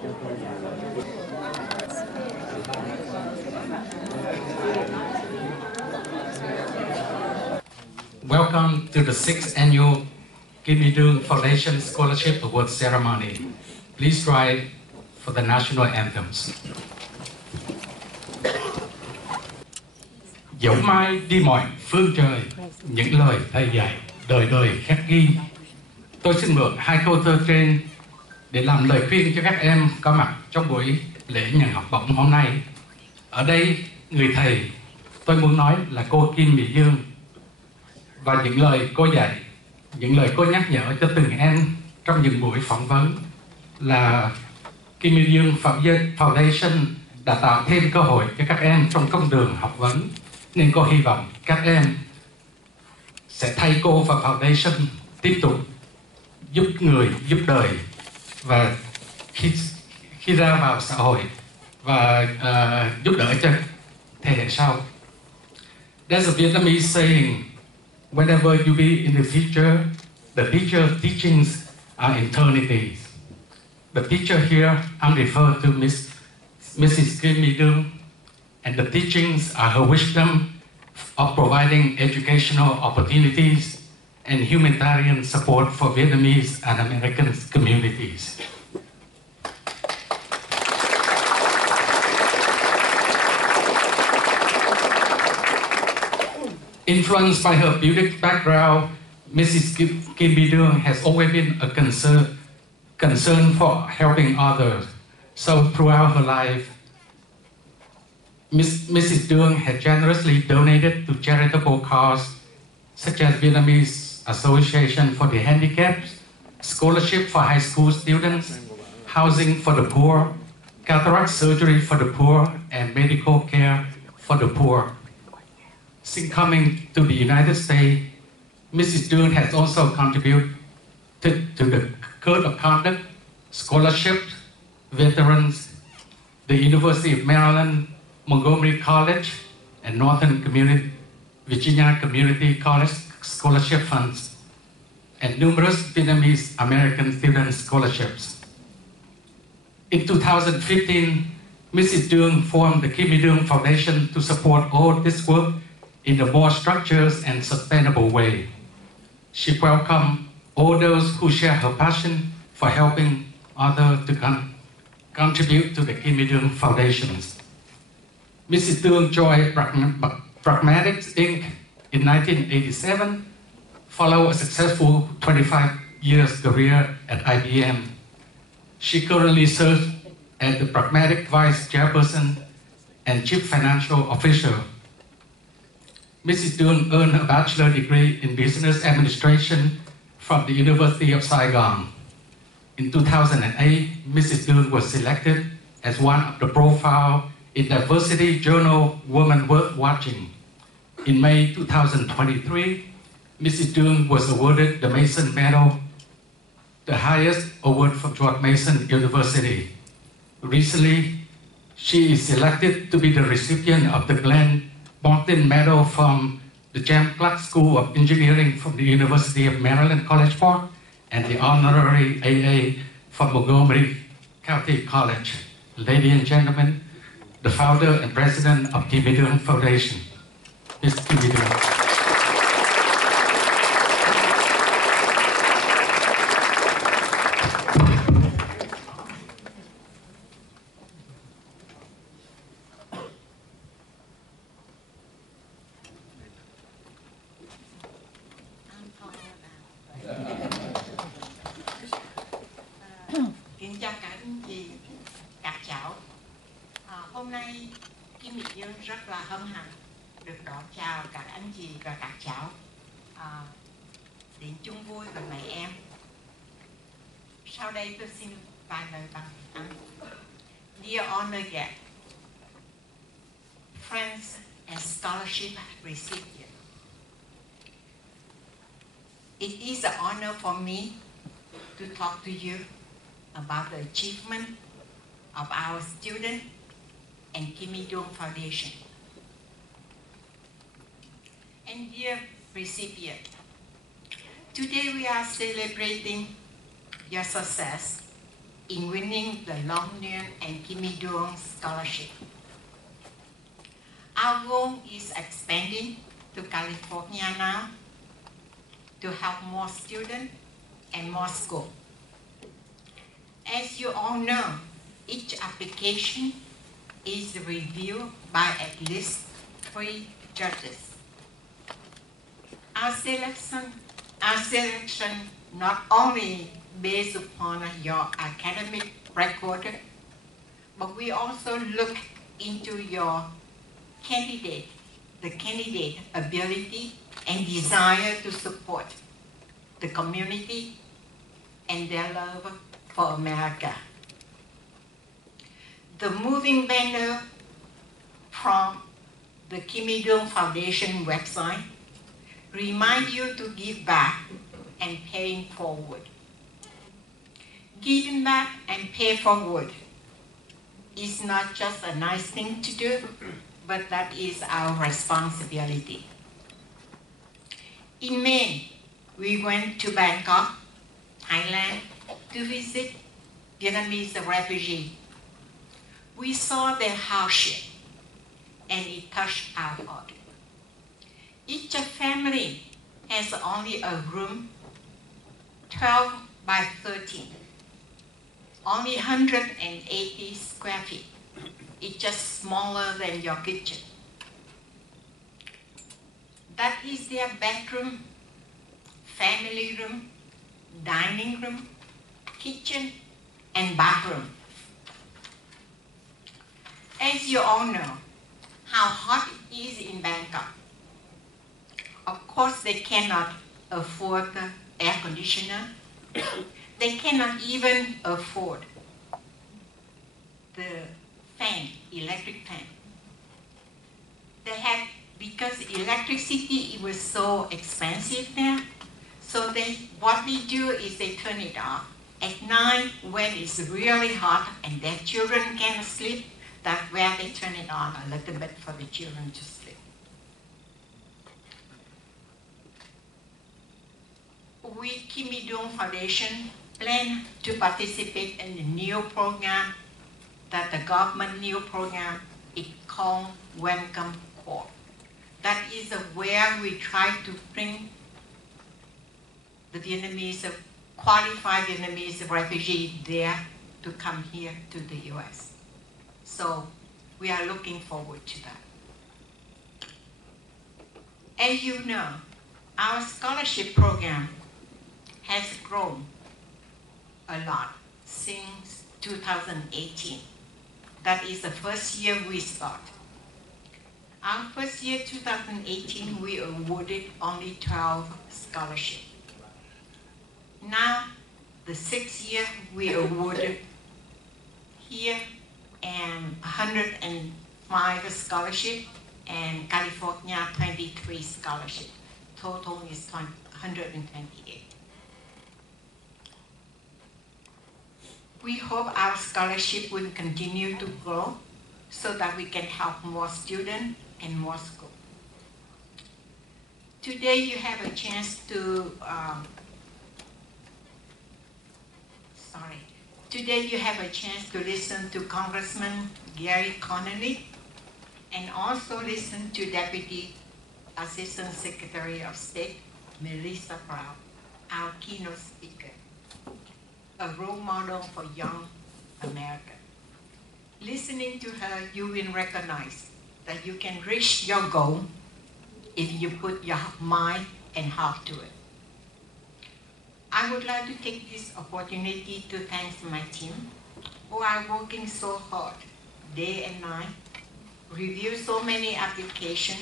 Welcome to the 6th annual Kimmy Duong Foundation Scholarship Award Ceremony. Please rise for the national anthems. Dẫu mai đi mọi phương trời, những lời thầy dạy đời đời khắc ghi. Tôi xin mượn hai câu thơ trên để làm lời khuyên cho các em có mặt trong buổi lễ nhận học bổng hôm nay. Ở đây, người thầy tôi muốn nói là cô Kimmy Dương, và những lời cô dạy, những lời cô nhắc nhở cho từng em trong những buổi phỏng vấn là Kimmy Dương Foundation đã tạo thêm cơ hội cho các em trong con đường học vấn, nên cô hy vọng các em sẽ thay cô và Foundation tiếp tục giúp người, giúp đời, và khi ra vào xã hội và giúp đỡ cho thế hệ sau. There's a Vietnamese saying, whenever you be in the future, the teacher teachings are eternities. The teacher here, I'm referred to Mrs. Kimmy Duong, and the teachings are her wisdom of providing educational opportunities and humanitarian support for Vietnamese and American communities. Influenced by her beauty background, Mrs. Kimmy Duong has always been a concern for helping others. So throughout her life, Mrs. Duong has generously donated to charitable causes such as Vietnamese Association for the Handicapped, scholarship for high school students, housing for the poor, cataract surgery for the poor, and medical care for the poor. Since coming to the United States, Mrs. Duong has also contributed to the Code of Conduct, scholarships, veterans, the University of Maryland, Montgomery College, and Northern Virginia Community College scholarship funds, and numerous Vietnamese American student scholarships. In 2015, Mrs. Duong formed the Kimmy Duong Foundation to support all this work in a more structured and sustainable way. She welcomes all those who share her passion for helping others to contribute to the Kimmy Duong Foundations. Mrs. Duong joined Pragmatics Inc. in 1987, followed a successful 25 years career at IBM. She currently serves as the Pragmatic Vice Chairperson and Chief Financial Officer. Mrs. Duong earned a bachelor's degree in business administration from the University of Saigon. In 2008, Mrs. Duong was selected as one of the profile in diversity journal Women Worth Watching. In May 2023, Mrs. Duong was awarded the Mason Medal, the highest award from George Mason University. Recently, she is selected to be the recipient of the Glenn Martin Medal from the James Clark School of Engineering from the University of Maryland College Park and the Honorary AA from Montgomery County College. Ladies and gentlemen, the founder and president of Kimmy Duong Foundation, Ms. Kimmy Duong. Kính chào các anh chị, các cháu. Hôm nay Kimmy Dương rất là hân hạnh được đón chào các anh chị và các cháu đến chung vui với mấy em. Sau đây tôi xin vài lời bằng Anh. Dear honor guest, friends and scholarship recipients, it is an honor for me to talk to you about the achievement of our student and Kimmy Duong Foundation. And dear recipient, today we are celebrating your success in winning the Nguyen and Kimmy Duong Scholarship. Our goal is expanding to California now to help more students and more schools. As you all know, each application is reviewed by at least 3 judges. Our selection not only based upon your academic record, but we also look into your candidate ability and desire to support the community and their love for America. The moving banner from the Kimmy Duong Foundation website remind you to give back and paying forward. Giving back and pay forward is not just a nice thing to do, but that is our responsibility. In May, we went to Bangkok, Thailand, to visit Vietnamese refugees. We saw their hardship, and it touched our heart. Each family has only a room, 12 by 13, only 180 square feet. It's just smaller than your kitchen. That is their bedroom, family room, dining room, kitchen, and bathroom. As you all know, how hot it is in Bangkok. Of course, they cannot afford the air conditioner. They cannot even afford the fan, electric fan. They had, because electricity, it was so expensive there, so what they do is they turn it off. At night, when it's really hot and their children can't sleep, that's where they turn it on a little bit for the children to sleep. We, Kimmy Duong Foundation, plan to participate in the new program that the government new program is called Welcome Corps. That is where we try to bring the Vietnamese, qualified Vietnamese refugees there to come here to the US. So we are looking forward to that. As you know, our scholarship program has grown a lot since 2018. That is the first year we start. Our first year, 2018, we awarded only 12 scholarships. Now, the 6th year, we awarded here and 105 scholarships, and California 23 scholarships. Total is 128. We hope our scholarship will continue to grow so that we can help more students and more schools. Today you have a chance to, Today you have a chance to listen to Congressman Gerrry Connolly and also listen to Deputy Assistant Secretary of State Mellisa, our keynote speaker, a role model for young America. Listening to her, you will recognize that you can reach your goal if you put your mind and heart to it. I would like to take this opportunity to thank my team who are working so hard, day and night, review so many applications,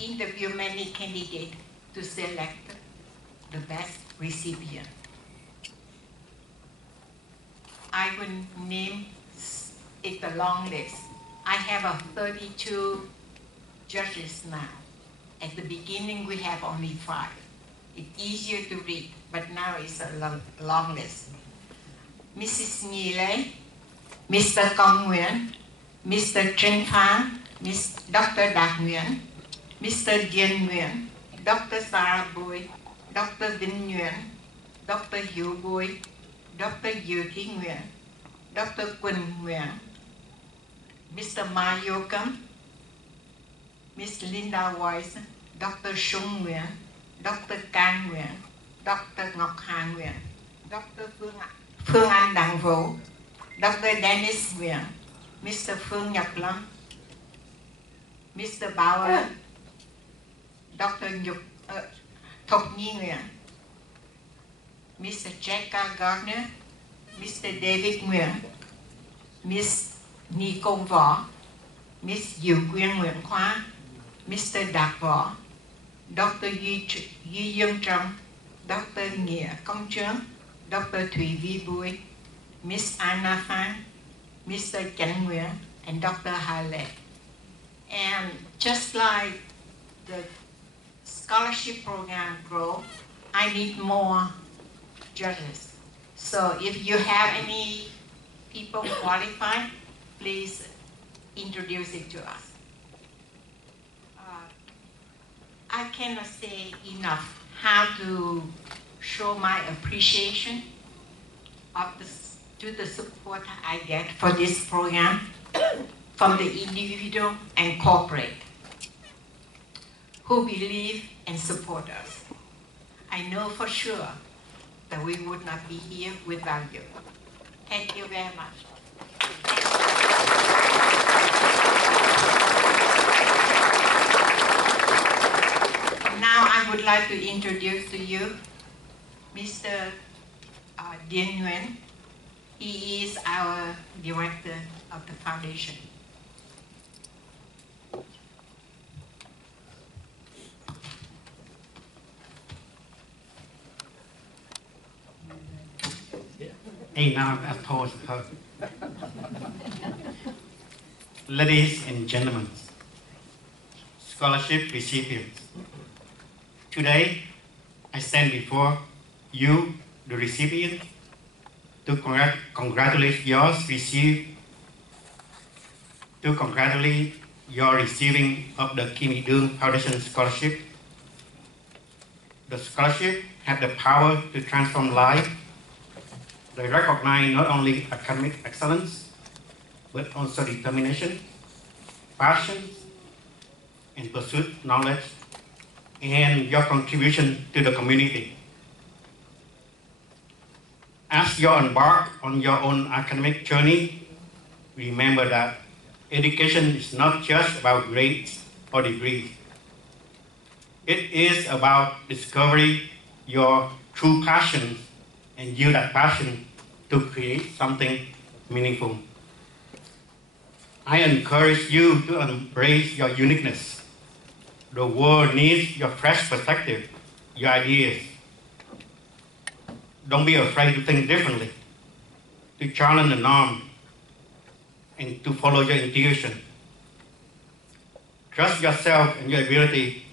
interview many candidates to select the best recipient. I will name it a long list. I have 32 judges now. At the beginning, we have only 5. It's easier to read, but now it's a long list. Mrs. Nile, Mr. Nguyen, Mr. Trinh Phan, Dr. Dak Nguyen, Mr. Dien Nguyen, Dr. Sarah Bui, Dr. Vinh Nguyen, Dr. Hiếu Bùi, Dr. Dư Thị Nguyen, Dr. Quỳnh Nguyen, Mr. Mario Cấm, Miss Linda Weiss, Dr. Sung Nguyen, Dr. Can Nguyen, Dr. Ngọc Hà Nguyen, Dr. Phương Anh Đặng Vũ, Dr. Dennis Nguyen, Mr. Phuong Nhat Lam, Mr. Bauer, Dr. Thục Nhi Nguyen, Mr. Jacka Gardner, Mr. David Nguyen, Miss Ni Công Võ, Miss Diệu Quyên Nguyễn Khoa, Mr. Đạt Võ, Dr. Duy Dương Trọng, Dr. Nghĩa Công Trương, Dr. Thủy Vi Bùi, Miss Anna Phan, Mr. Chánh Nguyễn, and Dr. Hà Lệ. And just like the scholarship program grow, I need more judges. So if you have any people qualified, please introduce it to us. I cannot say enough how to show my appreciation to the support I get for this program from the individual and corporate who believe and support us. I know for sure that we would not be here without you. Thank you very much. Now I would like to introduce to you Mr. Dien Nguyen. He is our director of the foundation. Hey, now I've told her. Ladies and gentlemen, scholarship recipients, today I stand before you, the recipient, to congratulate your receiving of the Kimmy Duong Foundation Scholarship. The scholarship has the power to transform life. They recognize not only academic excellence, but also determination, passion, and pursuit knowledge, and your contribution to the community. As you embark on your own academic journey, remember that education is not just about grades or degrees. It is about discovering your true passions and use that passion to create something meaningful. I encourage you to embrace your uniqueness. The world needs your fresh perspective, your ideas. Don't be afraid to think differently, to challenge the norm, and to follow your intuition. Trust yourself and your ability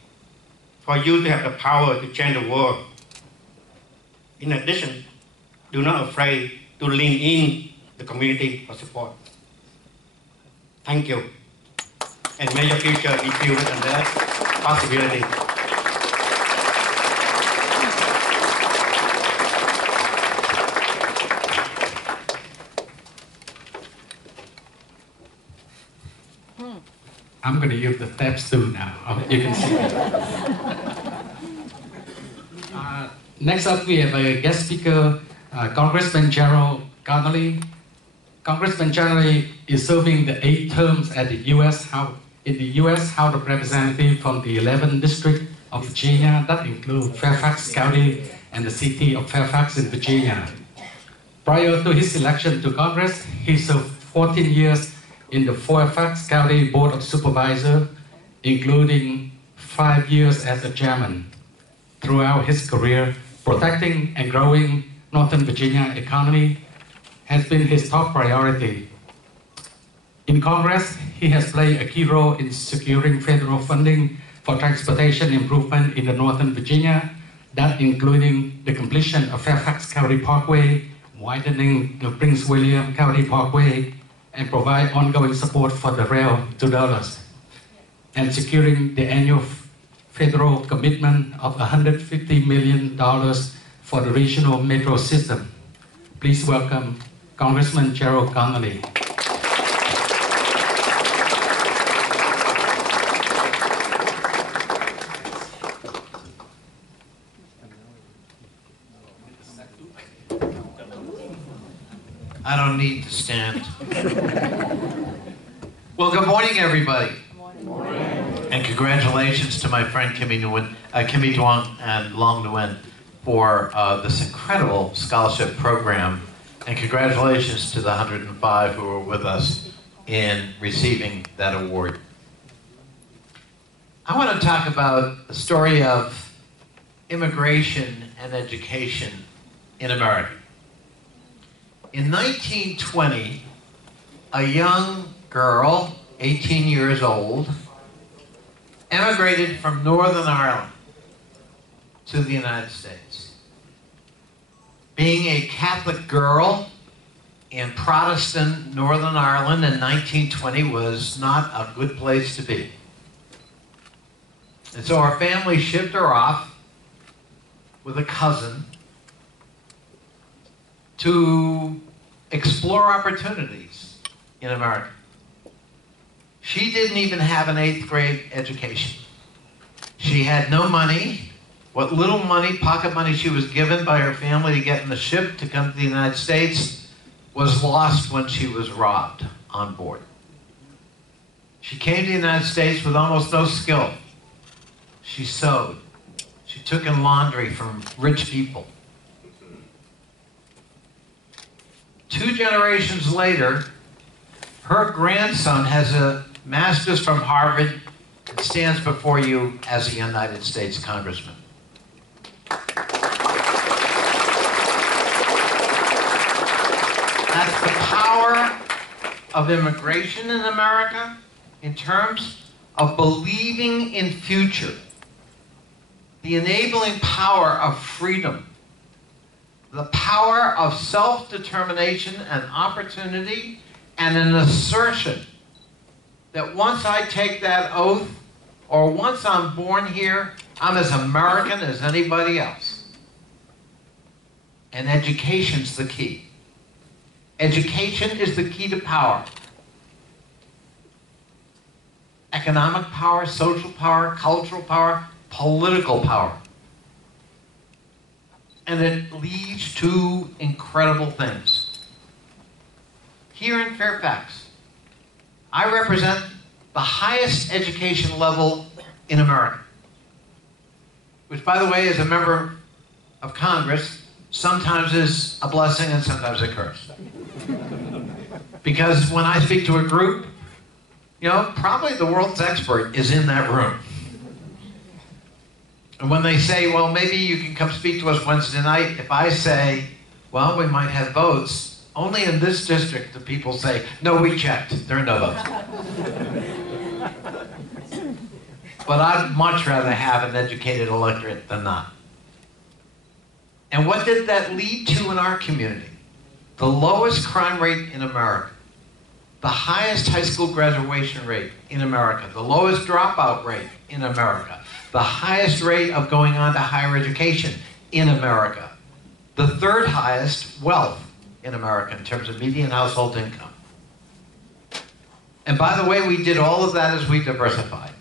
for you to have the power to change the world. In addition, do not afraid to lean in the community for support. Thank you. And may your future be filled with that possibility. I'm going to use the step stool now. You can see it. Next up, we have a guest speaker, Congressman Gerrry Connolly. Congressman Gerrry is serving the 8 terms at the U.S. House of Representatives from the 11th District of Virginia, that includes Fairfax County and the city of Fairfax in Virginia. Prior to his election to Congress, he served 14 years in the Fairfax County Board of Supervisors, including 5 years as a chairman. Throughout his career, protecting and growing Northern Virginia economy has been his top priority. In Congress, he has played a key role in securing federal funding for transportation improvement in the Northern Virginia, that including the completion of Fairfax County Parkway, widening the Prince William County Parkway, and provide ongoing support for the rail to Dallas, and securing the annual federal commitment of $150 million for the regional metro system. Please welcome Congressman Gerrry Connolly. I don't need to stand. Well, good morning, everybody. Good morning. And congratulations to my friend Kimmy Duong and Long Nguyen for this incredible scholarship program. And congratulations to the 105 who were with us in receiving that award. I want to talk about the story of immigration and education in America. In 1920, a young girl, 18 years old, emigrated from Northern Ireland to the United States. Being a Catholic girl in Protestant Northern Ireland in 1920 was not a good place to be. And so our family shipped her off with a cousin to explore opportunities in America. She didn't even have an 8th grade education. She had no money. What little money, pocket money she was given by her family to get in the ship to come to the United States was lost when she was robbed on board. She came to the United States with almost no skill. She sewed. She took in laundry from rich people. 2 generations later, her grandson has a master's from Harvard and stands before you as a United States Congressman. That's the power of immigration in America in terms of believing in future, the enabling power of freedom, the power of self-determination and opportunity, and an assertion that once I take that oath, or once I'm born here, I'm as American as anybody else. And education's the key. Education is the key to power. Economic power, social power, cultural power, political power. And it leads to incredible things. Here in Fairfax, I represent the highest education level in America, which, by the way, as a member of Congress, sometimes is a blessing and sometimes a curse. Because when I speak to a group, you know, probably the world's expert is in that room. And when they say, well, maybe you can come speak to us Wednesday night, if I say, well, we might have votes, only in this district do people say, no, we checked, there are no votes. But I'd much rather have an educated electorate than not. And what did that lead to in our community? The lowest crime rate in America, the highest high school graduation rate in America, the lowest dropout rate in America, the highest rate of going on to higher education in America, the 3rd highest wealth in America in terms of median household income. And by the way, we did all of that as we diversified.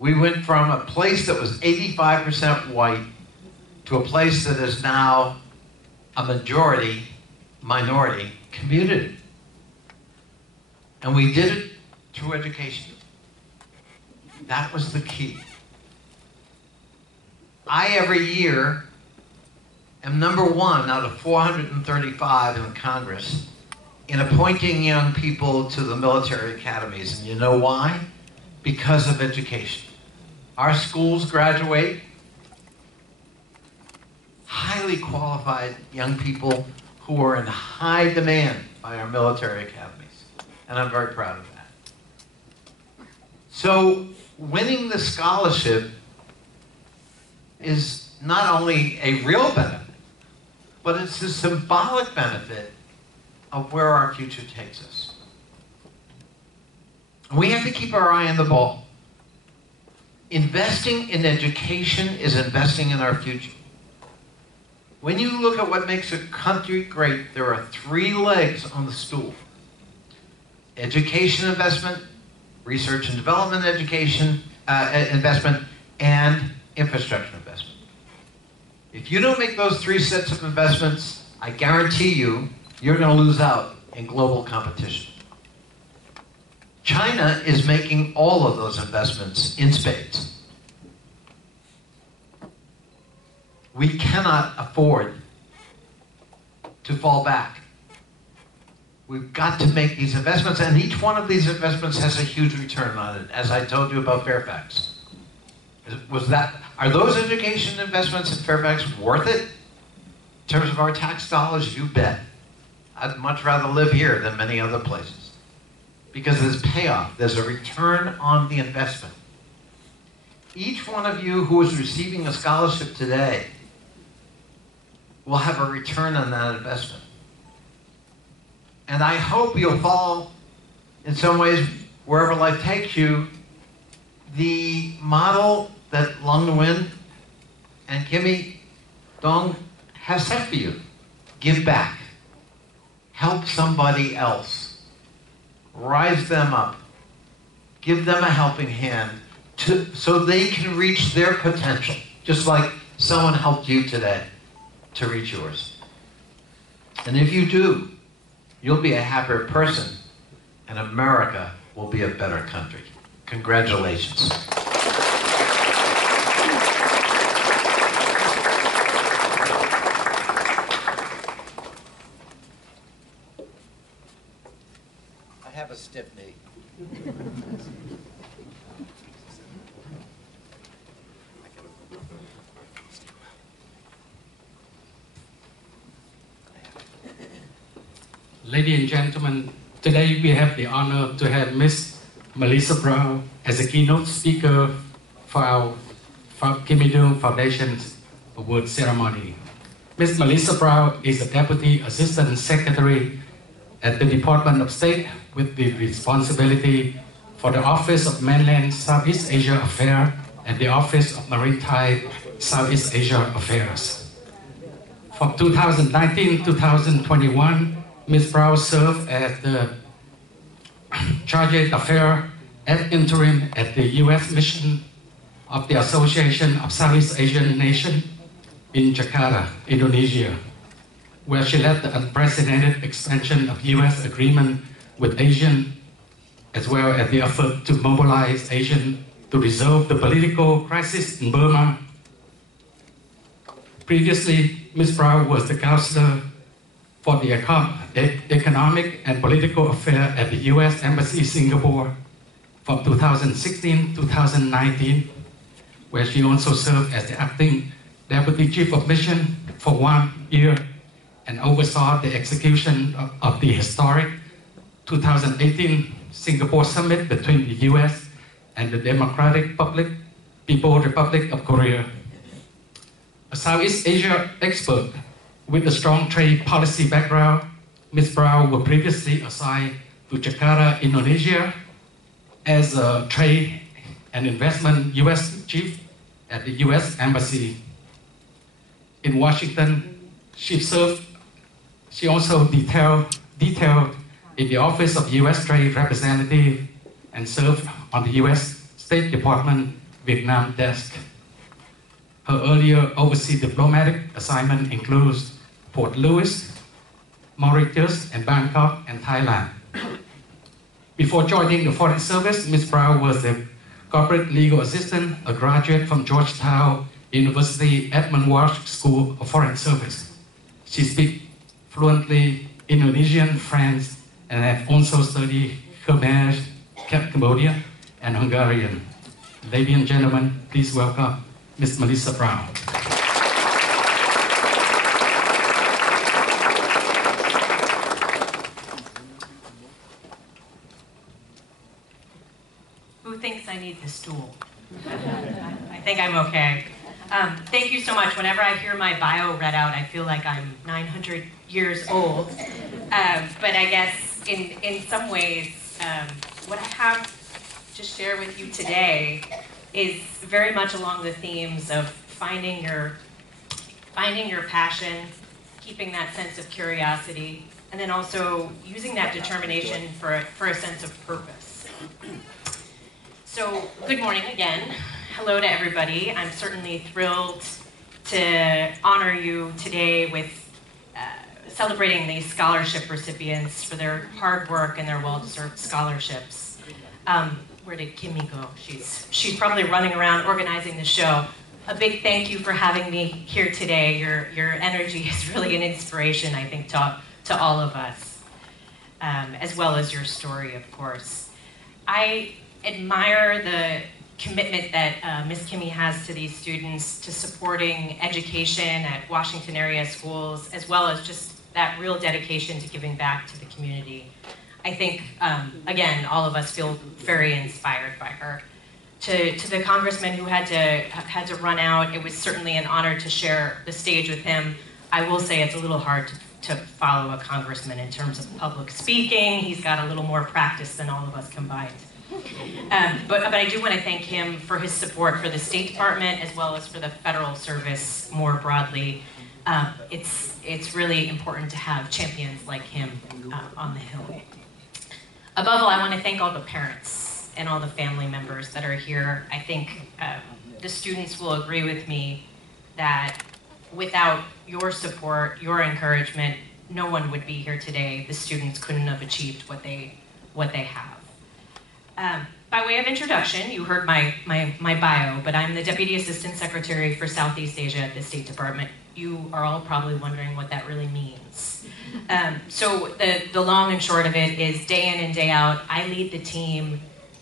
We went from a place that was 85% white to a place that is now a majority, minority community. And we did it through education. That was the key. I, every year, am #1 out of 435 in Congress in appointing young people to the military academies. And you know why? Because of education. Our schools graduate highly qualified young people who are in high demand by our military academies. And I'm very proud of that. So winning the scholarship is not only a real benefit, but it's a symbolic benefit of where our future takes us. We have to keep our eye on the ball. Investing in education is investing in our future. When you look at what makes a country great, there are 3 legs on the stool. Education investment, research and development education investment, and infrastructure investment. If you don't make those 3 sets of investments, I guarantee you, you're going to lose out in global competition. China is making all of those investments in spades. We cannot afford to fall back. We've got to make these investments, and each one of these investments has a huge return on it, as I told you about Fairfax. Are those education investments in Fairfax worth it? In terms of our tax dollars, you bet. I'd much rather live here than many other places. Because there's payoff, there's a return on the investment. Each one of you who is receiving a scholarship today will have a return on that investment. And I hope you'll follow, in some ways, wherever life takes you, the model that Nguyen and Kimmy Duong have set for you. Give back. Help somebody else. Rise them up. Give them a helping hand so they can reach their potential, just like someone helped you today to reach yours. And if you do, you'll be a happier person, and America will be a better country. Congratulations. I have a stiff knee. Ladies and gentlemen, today we have the honor to have Ms. Mellisa Brown as a keynote speaker for our Kimmy Duong Foundation award ceremony. Ms. Mellisa Brown is a Deputy Assistant Secretary at the Department of State with the responsibility for the Office of Mainland Southeast Asia Affairs and the Office of Maritime Southeast Asia Affairs. From 2019-2021, Ms. Brown served as the Charge d'Affaires ad interim at the U.S. Mission of the Association of Southeast Asian Nations in Jakarta, Indonesia, where she led the unprecedented expansion of U.S. agreement with ASEAN, as well as the effort to mobilize ASEAN to resolve the political crisis in Burma. Previously, Ms. Brown was the counselor for the economic and political affairs at the U.S. Embassy Singapore from 2016-2019, where she also served as the acting Deputy Chief of Mission for 1 year and oversaw the execution of the historic 2018 Singapore Summit between the U.S. and the Democratic People's Republic of Korea. A Southeast Asia expert with a strong trade policy background, Ms. Brown was previously assigned to Jakarta, Indonesia as a trade and investment U.S. chief at the U.S. Embassy. In Washington, she also detailed in the Office of U.S. Trade Representative and served on the U.S. State Department Vietnam Desk. Her earlier overseas diplomatic assignment includes Port Louis, Mauritius, and Bangkok, and Thailand. Before joining the Foreign Service, Ms. Brown was a corporate legal assistant, a graduate from Georgetown University Edmund Walsh School of Foreign Service. She speaks fluently Indonesian, French, and has also studied Khmer, Cambodian, and Hungarian. Ladies and gentlemen, please welcome Ms. Mellisa Brown. Who thinks I need this stool? I think I'm okay. Thank you so much. Whenever I hear my bio read out, I feel like I'm 900 years old. But I guess in some ways, what I have to share with you today is very much along the themes of finding your finding your passion, keeping that sense of curiosity, and then also using that determination for a sense of purpose. So, good morning again. Hello to everybody. I'm certainly thrilled to honor you today with celebrating these scholarship recipients for their hard work and their well-deserved scholarships. Where did Kimmy go? She's probably running around organizing the show. A big thank you for having me here today. Your energy is really an inspiration, I think, to all of us, as well as your story, of course. I admire the commitment that Ms. Kimmy has to these students, to supporting education at Washington area schools, as well as just that real dedication to giving back to the community. I think, again, all of us feel very inspired by her. To the congressman who had to run out, it was certainly an honor to share the stage with him. I will say it's a little hard to follow a congressman in terms of public speaking. He's got a little more practice than all of us combined. But I do want to thank him for his support for the State Department as well as for the federal service more broadly. It's really important to have champions like him on the Hill. Above all, I want to thank all the parents and all the family members that are here. I think the students will agree with me that without your support, your encouragement, no one would be here today. The students couldn't have achieved what they have. By way of introduction, you heard my bio, but I'm the Deputy Assistant Secretary for Southeast Asia at the State Department. You are all probably wondering what that really means. So the long and short of it is, day in and day out, I lead the team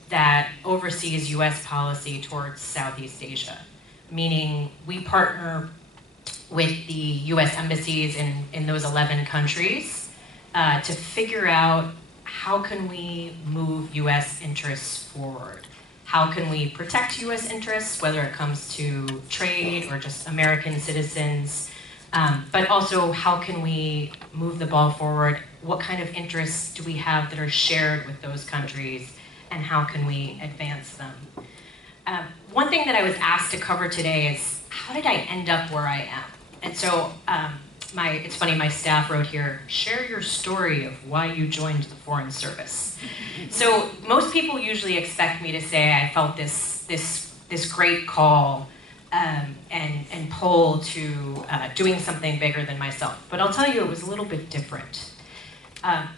that oversees U.S. policy towards Southeast Asia, meaning we partner with the U.S. embassies in those 11 countries to figure out how can we move U.S. interests forward? How can we protect U.S. interests, whether it comes to trade or just American citizens, but also how can we move the ball forward? What kind of interests do we have that are shared with those countries, and how can we advance them? One thing that I was asked to cover today is, how did I end up where I am? And so it's funny, my staff wrote here, share your story of why you joined the Foreign Service. So most people usually expect me to say I felt this great call and pull to doing something bigger than myself. But I'll tell you, it was a little bit different.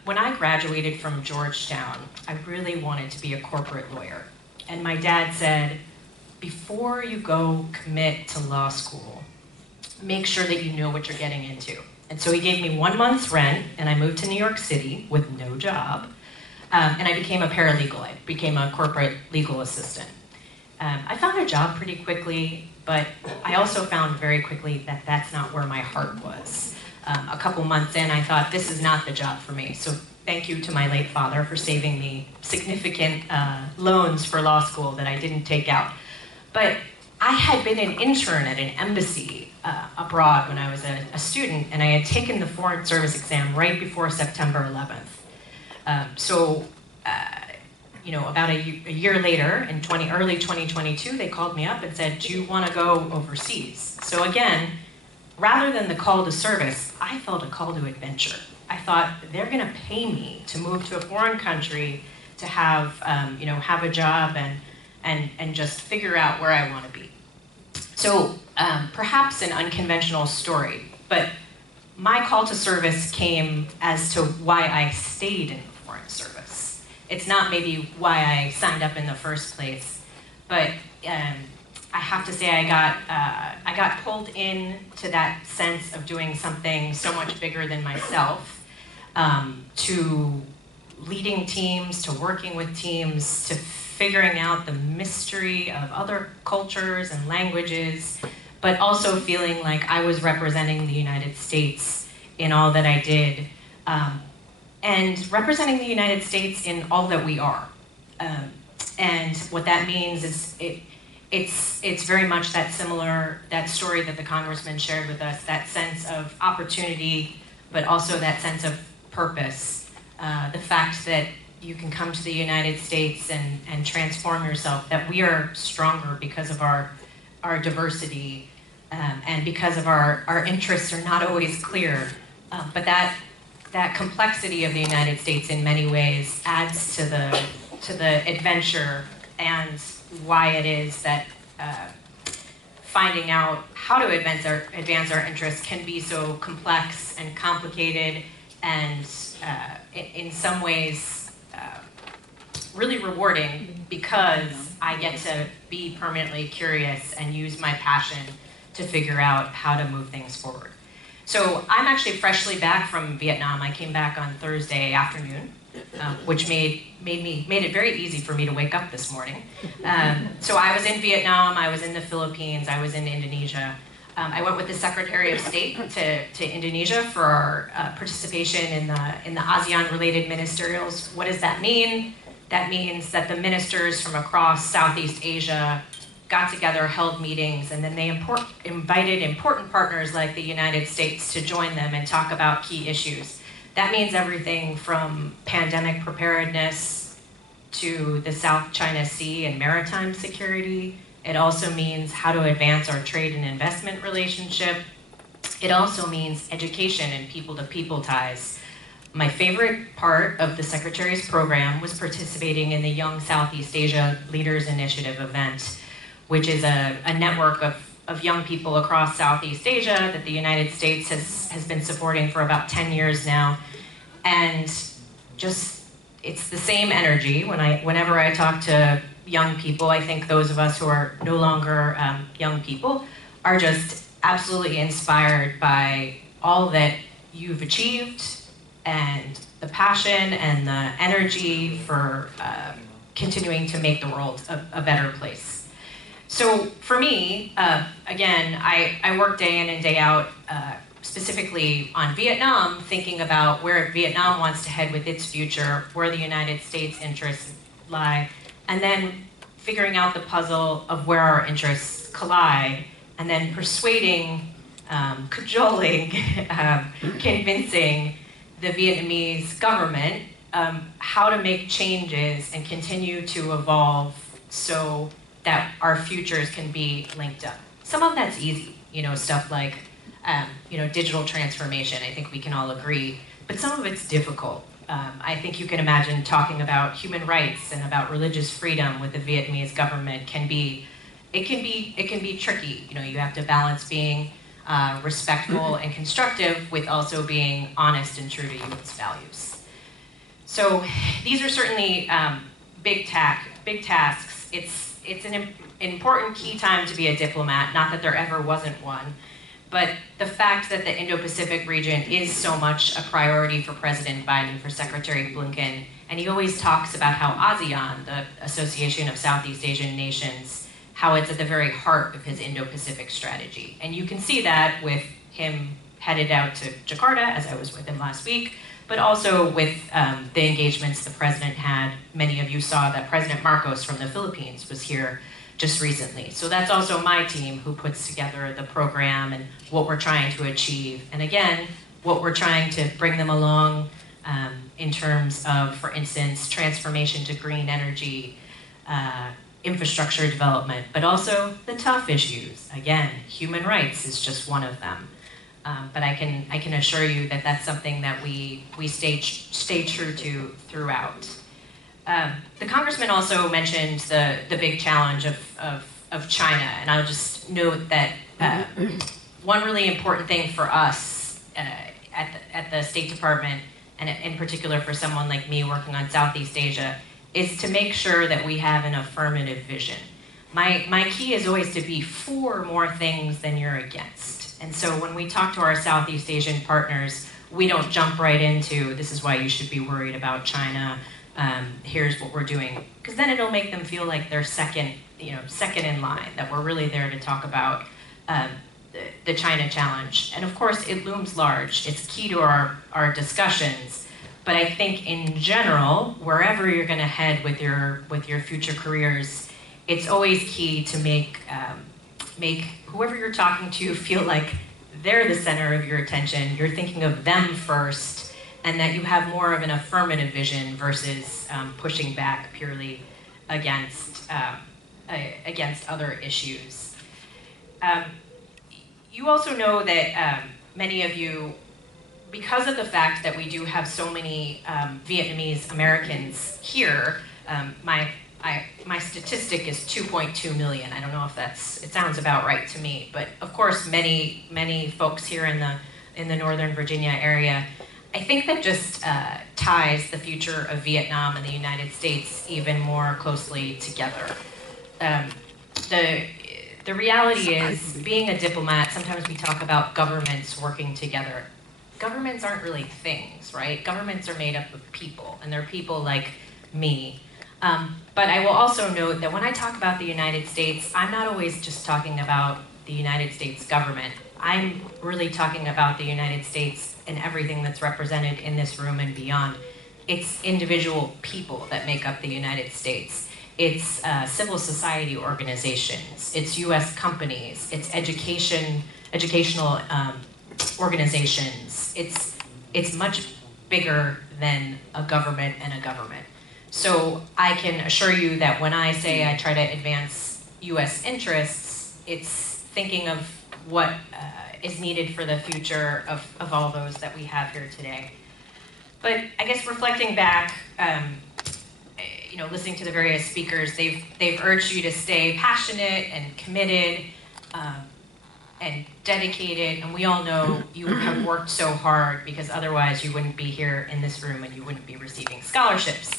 When I graduated from Georgetown, I really wanted to be a corporate lawyer. And my dad said, before you go commit to law school, make sure that you know what you're getting into. And so he gave me 1 month's rent, and I moved to New York City with no job. And I became a paralegal. I became a corporate legal assistant. I found a job pretty quickly, but I also found very quickly that that's not where my heart was. A couple months in, I thought, this is not the job for me. So thank you to my late father for saving me significant loans for law school that I didn't take out. But I had been an intern at an embassy abroad when I was a student, and I had taken the Foreign Service exam right before September 11th. So about a year later, in early 2022, they called me up and said, do you want to go overseas? So again, rather than the call to service, I felt a call to adventure. I thought, they're going to pay me to move to a foreign country to have a job and just figure out where I want to be. So perhaps an unconventional story, but my call to service came as to why I stayed in the Foreign Service. It's not maybe why I signed up in the first place, but I have to say I got pulled in to that sense of doing something so much bigger than myself, to leading teams, to working with teams, to figuring out the mystery of other cultures and languages, but also feeling like I was representing the United States in all that I did, and representing the United States in all that we are. And what that means is it's very much that story that the Congressman shared with us, that sense of opportunity, but also that sense of purpose. The fact that you can come to the United States and transform yourself, that we are stronger because of our diversity, and because of our interests are not always clear. But that complexity of the United States in many ways adds to the adventure and why it is that finding out how to advance our interests can be so complex and complicated and in some ways really rewarding, because I get to be permanently curious and use my passion to figure out how to move things forward. So I'm actually freshly back from Vietnam. I came back on Thursday afternoon, which made it very easy for me to wake up this morning. So I was in Vietnam, I was in the Philippines, I was in Indonesia. I went with the Secretary of State to Indonesia for our participation in the ASEAN-related ministerials. What does that mean? That means that the ministers from across Southeast Asia got together, held meetings, and then they invited important partners like the United States to join them and talk about key issues. That means everything from pandemic preparedness to the South China Sea and maritime security. It also means how to advance our trade and investment relationship. It also means education and people-to-people ties. My favorite part of the Secretary's program was participating in the Young Southeast Asia Leaders Initiative event, which is a network of young people across Southeast Asia that the United States has been supporting for about 10 years now. And just, it's the same energy. Whenever I talk to young people, I think those of us who are no longer young people are just absolutely inspired by all that you've achieved and the passion and the energy for continuing to make the world a better place. So for me, again, I work day in and day out specifically on Vietnam, thinking about where Vietnam wants to head with its future, where the United States' interests lie, and then figuring out the puzzle of where our interests collide, and then persuading, cajoling, convincing the Vietnamese government how to make changes and continue to evolve so that our futures can be linked up. Some of that's easy, stuff like digital transformation. I think we can all agree, but some of it's difficult. I think you can imagine talking about human rights and about religious freedom with the Vietnamese government can be tricky. You have to balance being respectful and constructive with also being honest and true to U.S. values. So these are certainly big tasks. It's an important key time to be a diplomat, not that there ever wasn't one, but the fact that the Indo-Pacific region is so much a priority for President Biden, for Secretary Blinken, and he always talks about how ASEAN, the Association of Southeast Asian Nations, how it's at the very heart of his Indo-Pacific strategy. And you can see that with him headed out to Jakarta, as I was with him last week, but also with the engagements the president had. Many of you saw that President Marcos from the Philippines was here just recently. So that's also my team who puts together the program and what we're trying to achieve. And again, what we're trying to bring them along in terms of, for instance, transformation to green energy, infrastructure development, but also the tough issues. Again, human rights is just one of them. But I can assure you that that's something that we stay true to throughout. The Congressman also mentioned the big challenge of China, and I'll just note that one really important thing for us at the State Department, and in particular for someone like me working on Southeast Asia, is to make sure that we have an affirmative vision. My key is always to be for more things than you're against. And so when we talk to our Southeast Asian partners, we don't jump right into, this is why you should be worried about China, here's what we're doing. Because then it'll make them feel like they're second in line, that we're really there to talk about the China challenge. And of course, it looms large. It's key to our discussions. But I think in general, wherever you're gonna head with your future careers, it's always key to make whoever you're talking to feel like they're the center of your attention, you're thinking of them first, and that you have more of an affirmative vision versus pushing back purely against other issues. you also know that many of you, because of the fact that we do have so many Vietnamese Americans here, my statistic is 2.2 million. I don't know if it sounds about right to me, but of course many folks here in the Northern Virginia area. I think that just ties the future of Vietnam and the United States even more closely together. The reality is, being a diplomat, sometimes we talk about governments working together. Governments aren't really things, right? Governments are made up of people, and they're people like me. But I will also note that when I talk about the United States, I'm not always just talking about the United States government. I'm really talking about the United States and everything that's represented in this room and beyond. It's individual people that make up the United States. It's civil society organizations. It's U.S. companies. It's educational organizations. It's much bigger than a government and a government. So I can assure you that when I say I try to advance U.S. interests, it's thinking of what is needed for the future of all those that we have here today. But I guess reflecting back, listening to the various speakers, they've urged you to stay passionate and committed and dedicated, and we all know you have worked so hard, because otherwise you wouldn't be here in this room and you wouldn't be receiving scholarships.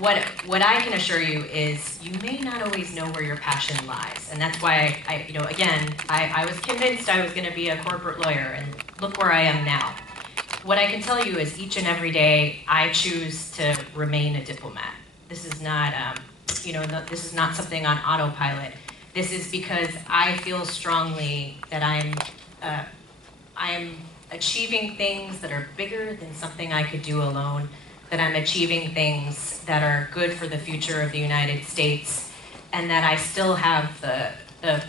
What I can assure you is you may not always know where your passion lies, and that's why I was convinced I was going to be a corporate lawyer, and look where I am now. What I can tell you is each and every day I choose to remain a diplomat. This is not, this is not something on autopilot. This is because I feel strongly that I am achieving things that are bigger than something I could do alone, that I'm achieving things that are good for the future of the United States, and that I still have the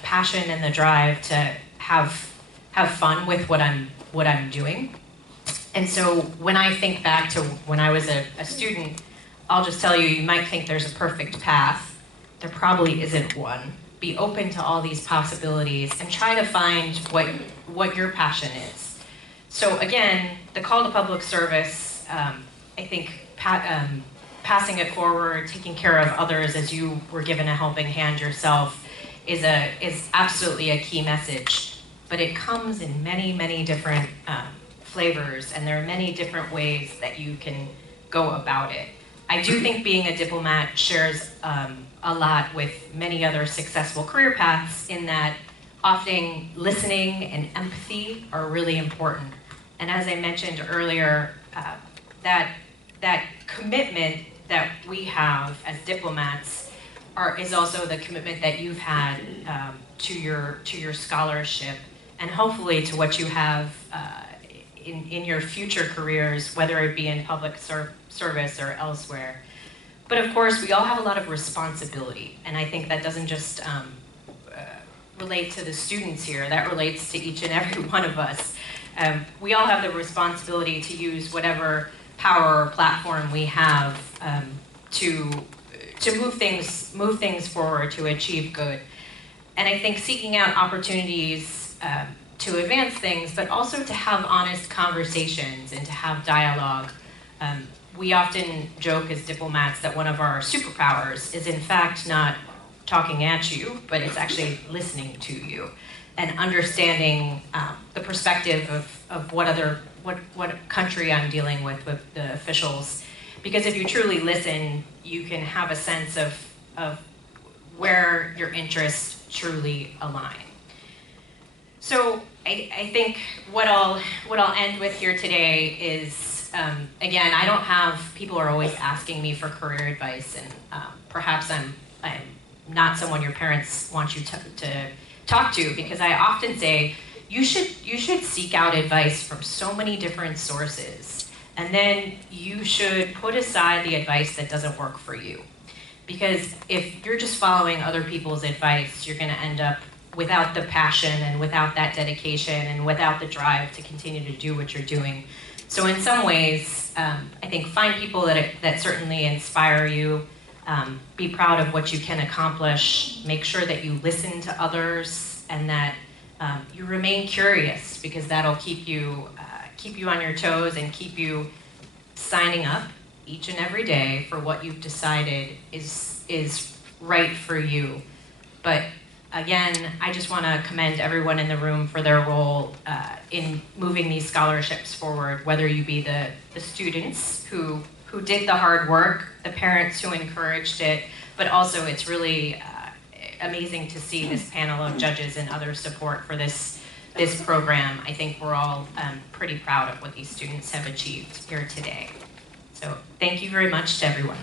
passion and the drive to have fun with what I'm doing. And so when I think back to when I was a student, I'll just tell you, you might think there's a perfect path. There probably isn't one. Be open to all these possibilities and try to find what your passion is. So again, the call to public service, I think passing it forward, taking care of others as you were given a helping hand yourself is absolutely a key message. But it comes in many, many different flavors, and there are many different ways that you can go about it. I do think being a diplomat shares a lot with many other successful career paths, in that often listening and empathy are really important. And as I mentioned earlier, that commitment that we have as diplomats is also the commitment that you've had to your scholarship, and hopefully to what you have in your future careers, whether it be in public service or elsewhere. But of course, we all have a lot of responsibility, and I think that doesn't just relate to the students here, that relates to each and every one of us. We all have the responsibility to use whatever power or platform we have to move things forward, to achieve good. And I think seeking out opportunities to advance things, but also to have honest conversations and to have dialogue. We often joke as diplomats that one of our superpowers is in fact not talking at you, but it's actually listening to you and understanding the perspective of what country I'm dealing with the officials. Because if you truly listen, you can have a sense of where your interests truly align. So I think what I'll end with here today is, again, I don't have, people are always asking me for career advice, and perhaps I'm not someone your parents want you to talk to, because I often say, you should seek out advice from so many different sources, and then you should put aside the advice that doesn't work for you. Because if you're just following other people's advice, you're going to end up without the passion and without that dedication and without the drive to continue to do what you're doing. So in some ways, I think find people that certainly inspire you. Be proud of what you can accomplish. Make sure that you listen to others, and that you remain curious, because that'll keep you on your toes and keep you signing up each and every day for what you've decided is right for you. But again, I just want to commend everyone in the room for their role in moving these scholarships forward, whether you be the students who did the hard work, the parents who encouraged it, but also it's really amazing to see this panel of judges and other support for this program. I think we're all pretty proud of what these students have achieved here today. So thank you very much to everyone.